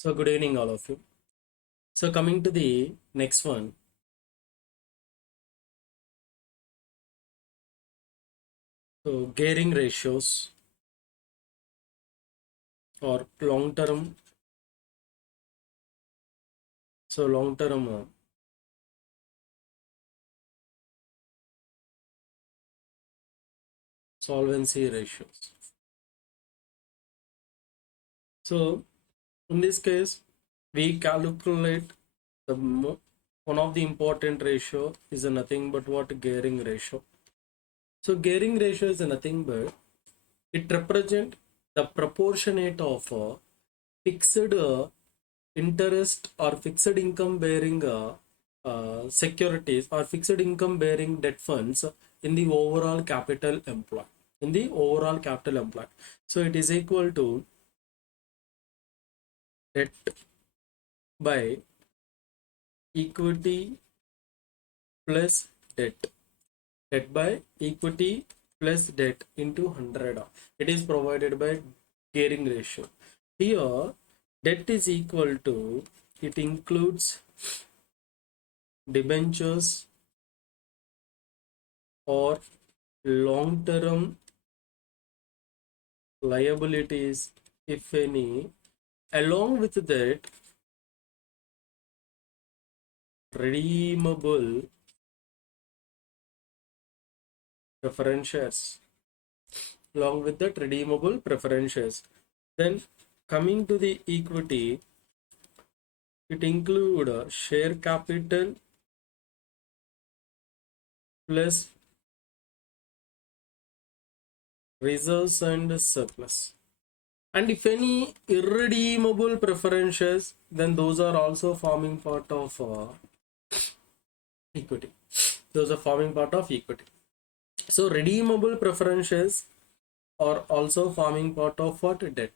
So good evening, all of you. So coming to the next one. So gearing ratios or long term. So long term solvency ratios. So in this case, we calculate one of the important ratio is a nothing but what gearing ratio. So gearing ratio is a nothing but it represent the proportionate of fixed interest or fixed income bearing securities or fixed income bearing debt funds in the overall capital employed. So it is equal to debt by equity plus debt. Debt by equity plus debt into 100. It is provided by gearing ratio. Here, debt is equal to, it includes debentures or long-term liabilities, if any. Along with that, redeemable preference shares. Along with that, redeemable preference shares. Then coming to the equity, it include share capital plus reserves and surplus. And if any irredeemable preference shares, then those are also forming part of equity. Those are forming part of equity. So redeemable preference shares are also forming part of what? Debt.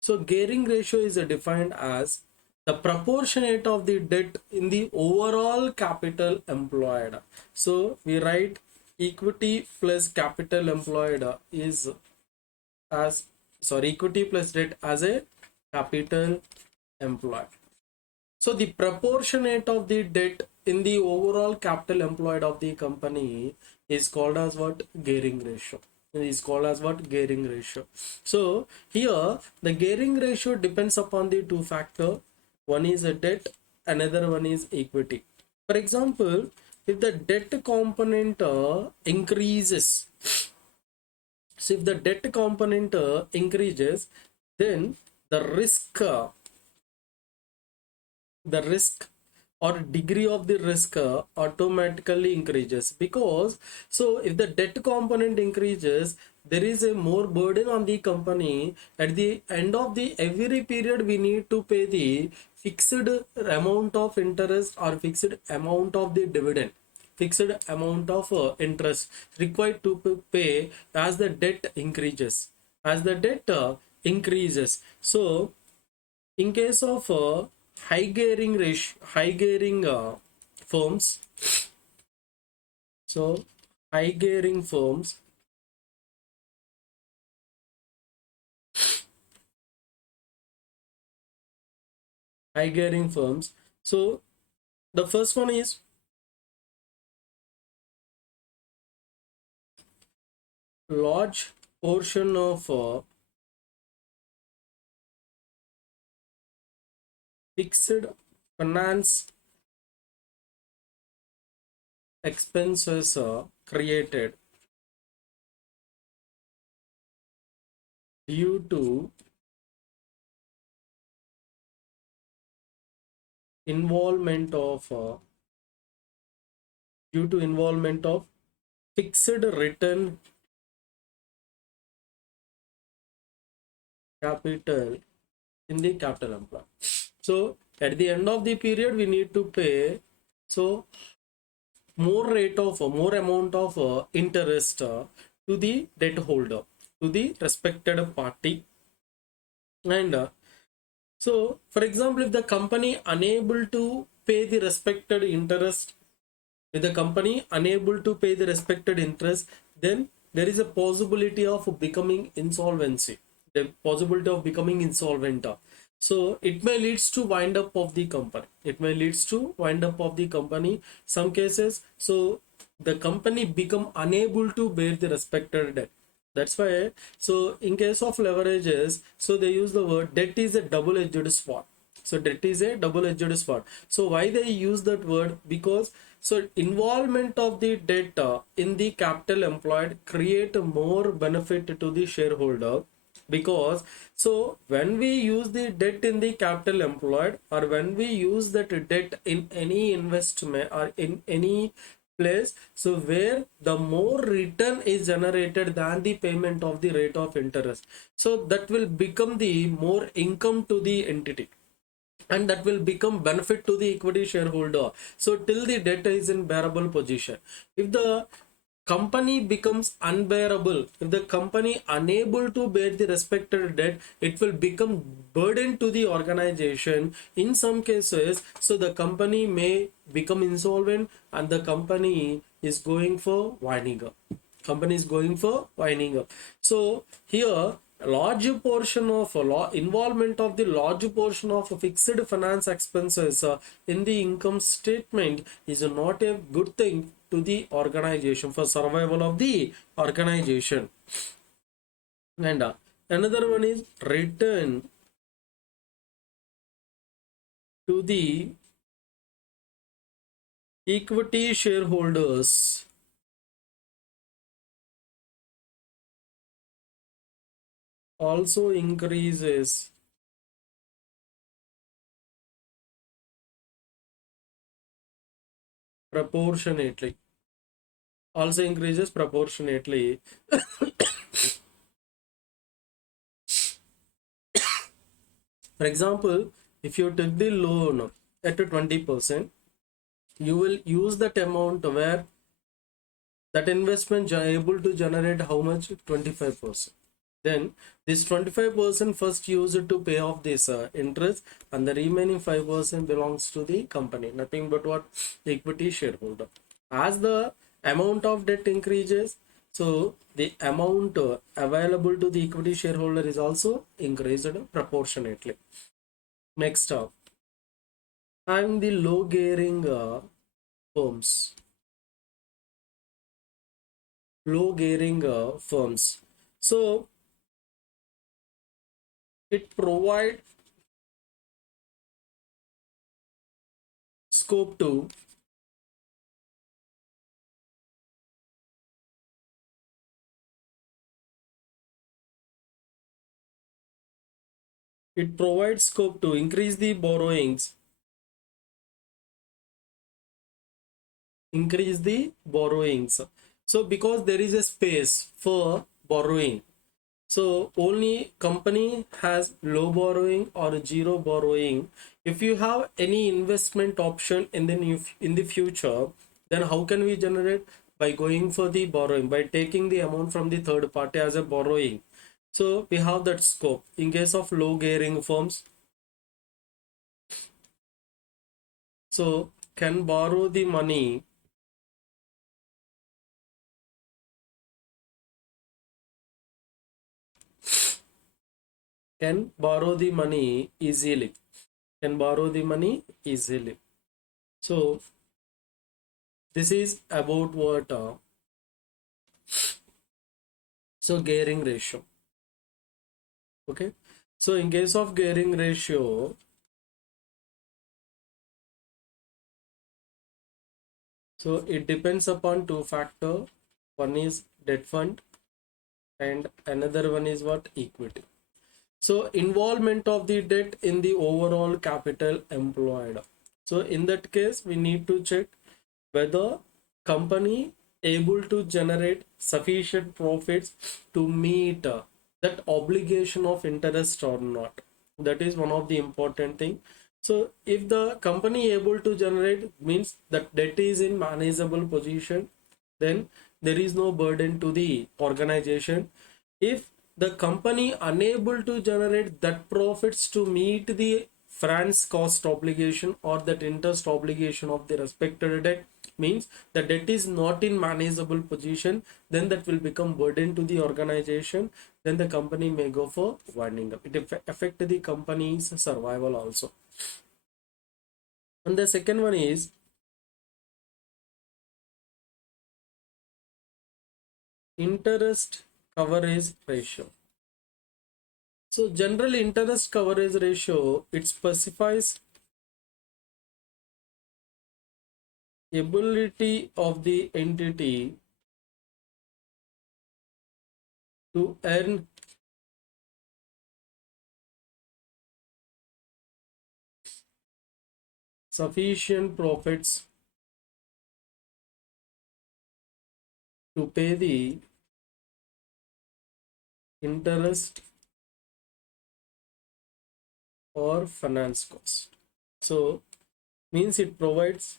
So gearing ratio is defined as the proportionate of the debt in the overall capital employed. So we write equity plus capital employed is as, sorry, equity plus debt as a capital employed. So the proportionate of the debt in the overall capital employed of the company is called as what? Gearing ratio. It is called as what? Gearing ratio. So here the gearing ratio depends upon the two factor. One is a debt, another one is equity. For example, if the debt component increases, so if the debt component increases, then the risk or degree of the risk automatically increases, because so if the debt component increases, there is a more burden on the company. At the end of the every period we need to pay the fixed amount of interest or fixed amount of the dividend, fixed amount of interest required to pay as the debt increases, so in case of high gearing firms, so high gearing firms, so the first one is large portion of fixed finance expenses created due to involvement of fixed return capital in the capital employed. So at the end of the period we need to pay so more amount of interest to the debt holder, to the respected party. And so for example, if the company unable to pay the respected interest, then there is a possibility of becoming insolvency, the possibility of becoming insolvent. So it may leads to wind up of the company. It may leads to wind up of the company. Some cases, so the company become unable to bear the respected debt. That's why, so in case of leverages, so they use the word debt is a double-edged sword. So debt is a double-edged sword. So why they use that word? Because so involvement of the debt in the capital employed create more benefit to the shareholder. Because so when we use the debt in the capital employed, or when we use that debt in any investment or in any place, so where the more return is generated than the payment of the rate of interest, so that will become the more income to the entity, and that will become benefit to the equity shareholder. So till the debt is in bearable position, if the company becomes unbearable, if the company unable to bear the respected debt, it will become burden to the organization in some cases. So the company may become insolvent, and the company is going for winding up. Company is going for winding up. So here a large portion of involvement of the large portion of fixed finance expenses in the income statement is not a good thing to the organization for survival of the organization. And another one is return to the equity shareholders also increases proportionately. Also increases proportionately. For example, if you take the loan at 20%, you will use that amount where that investment able to generate how much? 25%. Then this 25% first use it to pay off this interest, and the remaining 5% belongs to the company, nothing but what? Equity shareholder. As the amount of debt increases, so the amount available to the equity shareholder is also increased proportionately. Next up, I'm the low gearing firms. Low gearing firms. So it provide scope to increase the borrowings, increase the borrowings. So because there is a space for borrowing, so only company has low borrowing or zero borrowing. If you have any investment option in the in the future, then how can we generate? By going for the borrowing, by taking the amount from the third party as a borrowing. So we have that scope in case of low gearing firms. So can borrow the money, can borrow the money easily, can borrow the money easily. So this is about what so gearing ratio. Okay, so in case of gearing ratio, so it depends upon two factor. One is debt fund, and another one is what? Equity. So involvement of the debt in the overall capital employed. So in that case, we need to check whether company able to generate sufficient profits to meet that obligation of interest or not. That is one of the important thing. So if the company able to generate, means that debt is in manageable position, then there is no burden to the organization. If the company unable to generate that profits to meet the France cost obligation or that interest obligation of the respected debt, means the debt is not in manageable position, then that will become burden to the organization. then the company may go for winding up. It affect the company's survival also. And the second one is interest coverage ratio. So general interest coverage ratio, it specifies ability of the entity to earn sufficient profits to pay the interest or finance cost. So means it provides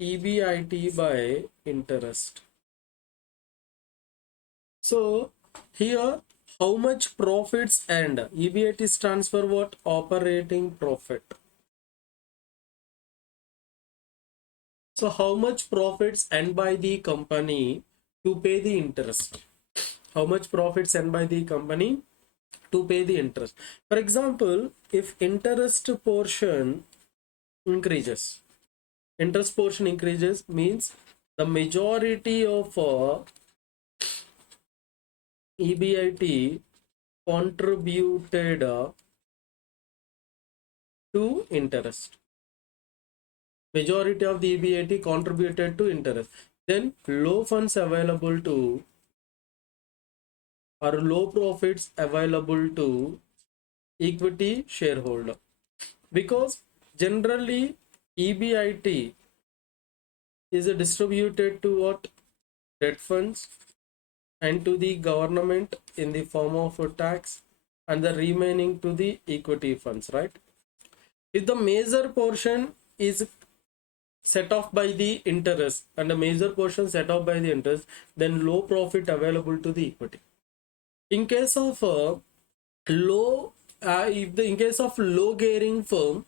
EBIT by interest. So here how much profits and EBIT stands for what? Operating profit. So how much profits earned by the company to pay the interest? How much profits earned by the company to pay the interest? For example, if interest portion increases, means the majority of EBIT contributed to interest. Majority of the EBIT contributed to interest. Then low funds available to or low profits available to equity shareholder. Because generally EBIT is distributed to what? Debt funds and to the government in the form of a tax, and the remaining to the equity funds, right? If the major portion is set off by the interest and the major portion set off by the interest, then low profit available to the equity. In case of low if the in case of low gearing firm,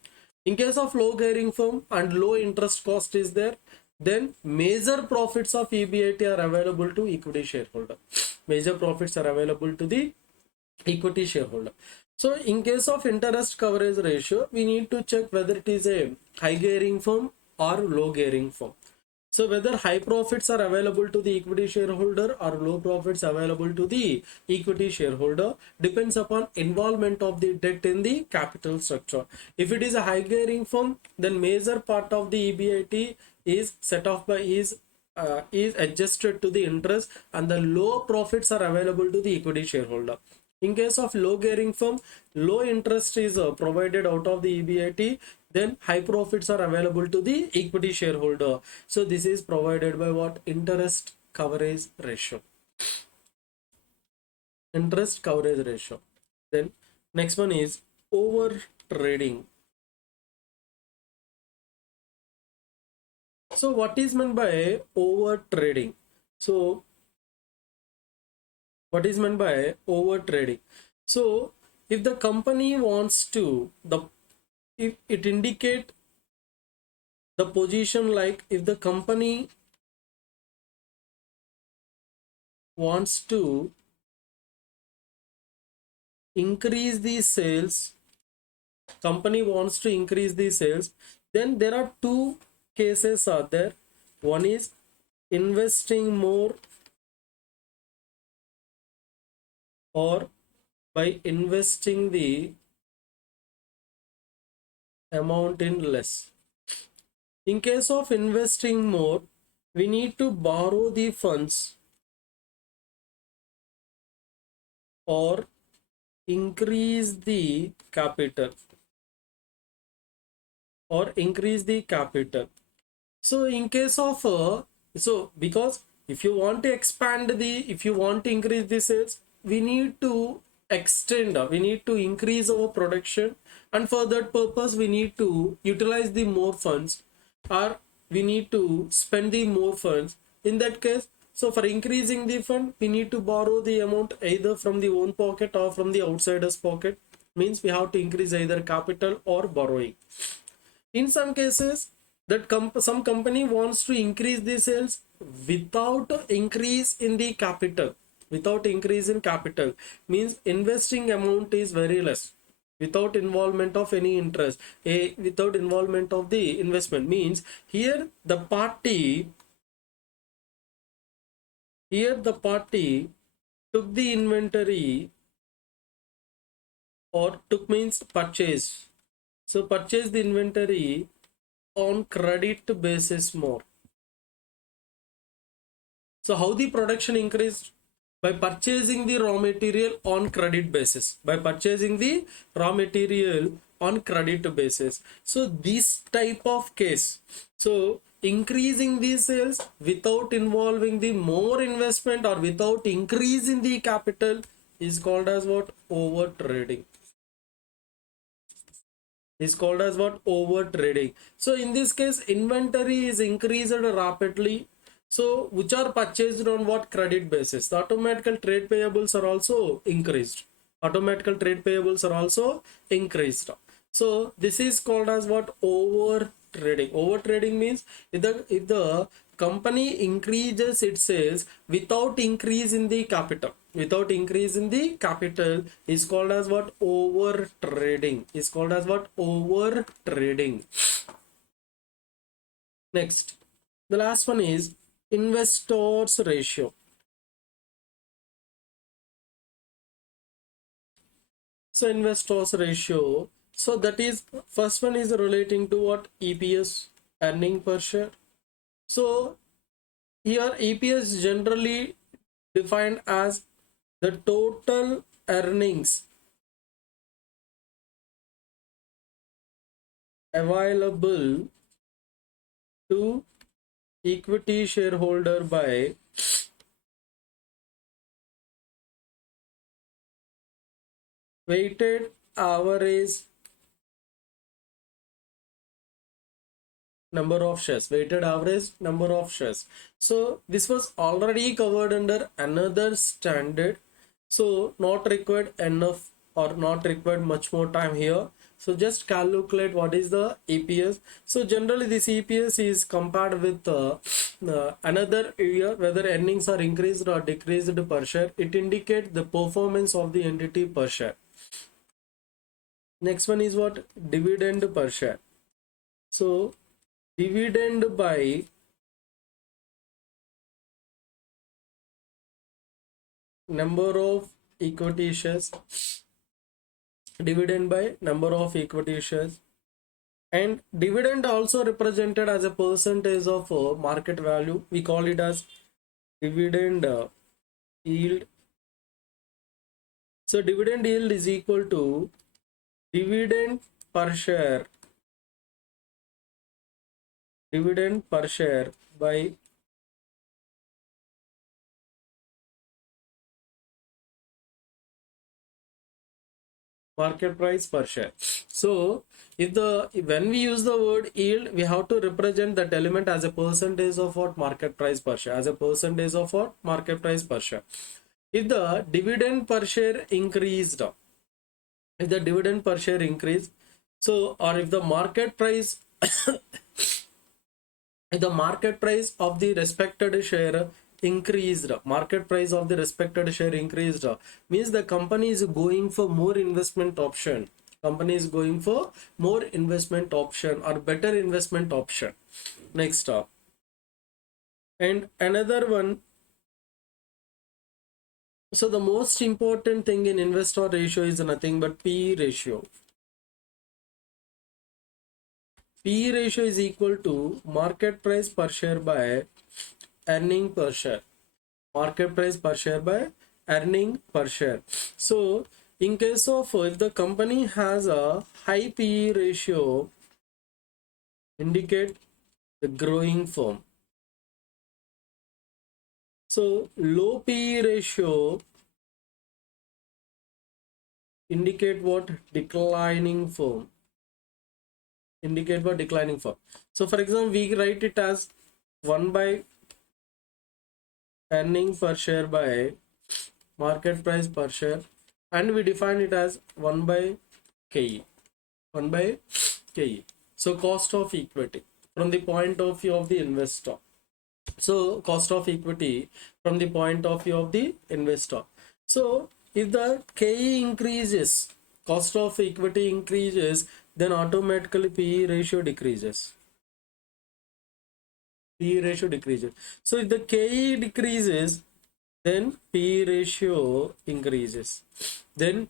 and low interest cost is there, then major profits of EBIT are available to equity shareholder. Major profits are available to the equity shareholder. So in case of interest coverage ratio, we need to check whether it is a high gearing firm or low gearing firm. So whether high profits are available to the equity shareholder or low profits available to the equity shareholder depends upon involvement of the debt in the capital structure. If it is a high gearing firm, then major part of the EBIT is set off by is adjusted to the interest, and the low profits are available to the equity shareholder. In case of low gearing firm, low interest is provided out of the EBIT, then high profits are available to the equity shareholder. So this is provided by what? Interest coverage ratio. Interest coverage ratio. Then next one is over trading. So what is meant by over trading? So what is meant by over trading? So if the company wants to, if it indicate the position, like if the company wants to increase the sales, then there are two cases are there. One is investing more, or by investing the amount in less. In case of investing more, we need to borrow the funds or increase the capital, So in case of because if you want to increase the sales, we need to we need to increase our production, and for that purpose we need to utilize the more funds, or we need to spend the more funds. In that case, so for increasing the fund, we need to borrow the amount either from the own pocket or from the outsider's pocket. Means we have to increase either capital or borrowing. In some cases, that some company wants to increase the sales without increase in the capital, without increase in capital, means investing amount is very less without involvement of any interest, without involvement of the investment. Means here the party took the inventory, or took means purchase. So purchase the inventory on credit basis more. So how the production increased? By purchasing the raw material on credit basis. By purchasing the raw material on credit basis. So this type of case. So increasing the sales without involving the more investment or without increasing the capital is called as what? Over trading. Is called as what? Over trading. So in this case, inventory is increased rapidly. So which are purchased on what? Credit basis. The automatical trade payables are also increased. Automatical trade payables are also increased. So this is called as what? Over trading. Over trading means if the company increases its sales without increase in the capital, without increase in the capital, is called as what? Over trading. Is called as what? Over trading. Next, the last one is investors ratio. So investors ratio, so that is, first one is relating to what? EPS, earning per share. So here EPS generally defined as the total earnings available to equity shareholder by weighted average number of shares. Weighted average number of shares. So this was already covered under another standard, so not required enough or not required much more time here. So just calculate what is the EPS. So generally this EPS is compared with another year, whether earnings are increased or decreased per share. It indicates the performance of the entity per share. Next one is what? Dividend per share. So dividend by number of equity shares, dividend by number of equity shares, and dividend also represented as a percentage of market value. We call it as dividend yield. So dividend yield is equal to dividend per share, dividend per share by market price per share. So when we use the word yield, we have to represent that element as a percentage of what? Market price per share, as a percentage of what? Market price per share. If the dividend per share increased, if the dividend per share increased, so, or if the market price if the market price of the respected share increased, market price of the respected share increased, means the company is going for more investment option. Company is going for more investment option or better investment option. Next, and another one. So the most important thing in investor ratio is nothing but P ratio. P ratio is equal to market price per share by earning per share. Market price per share by earning per share. So in case of if the company has a high PE ratio, indicate the growing firm. So low PE ratio indicate what? Declining firm. Indicate what? Declining firm. So for example, we write it as 1 by earning per share by market price per share, and we define it as 1 by KE. 1 by KE. So cost of equity from the point of view of the investor. So cost of equity from the point of view of the investor. So if the KE increases, cost of equity increases, then automatically PE ratio decreases. PE ratio decreases. So if the KE decreases, then PE ratio increases. Then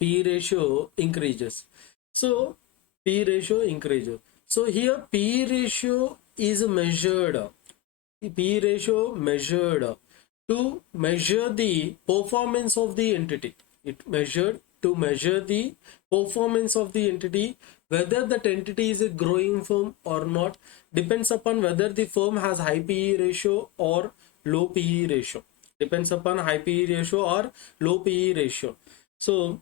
P ratio increases. So P ratio increases. So here P ratio is measured. P ratio measured to measure the performance of the entity. It measured to measure the performance of the entity, whether that entity is a growing firm or not, depends upon whether the firm has high PE ratio or low PE ratio. Depends upon high PE ratio or low PE ratio. So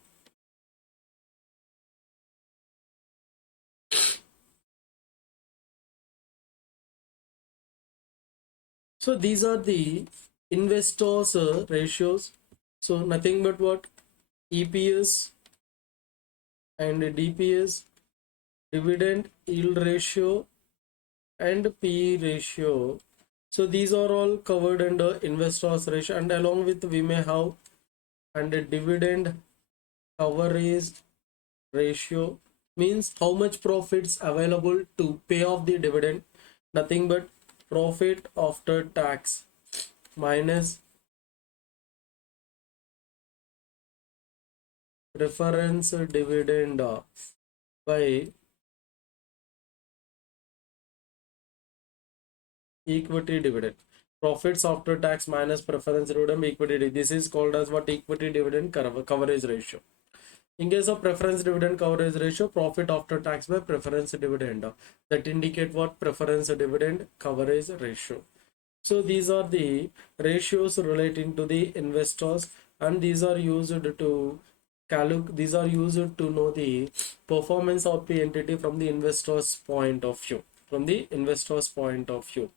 these are the investors ratios. So nothing but what? EPS and DPS, dividend yield ratio and PE ratio. So these are all covered under investors ratio, and along with we may have and dividend coverage ratio, means how much profits available to pay off the dividend. Nothing but profit after tax minus preference dividend by equity dividend. Profits after tax minus preference dividend by equity. This is called as what? Equity dividend coverage ratio. In case of preference dividend coverage ratio, profit after tax by preference dividend. That indicate what? Preference dividend coverage ratio. So these are the ratios relating to the investors, and these are used to these are used to know the performance of the entity from the investor's point of view. From the investor's point of view.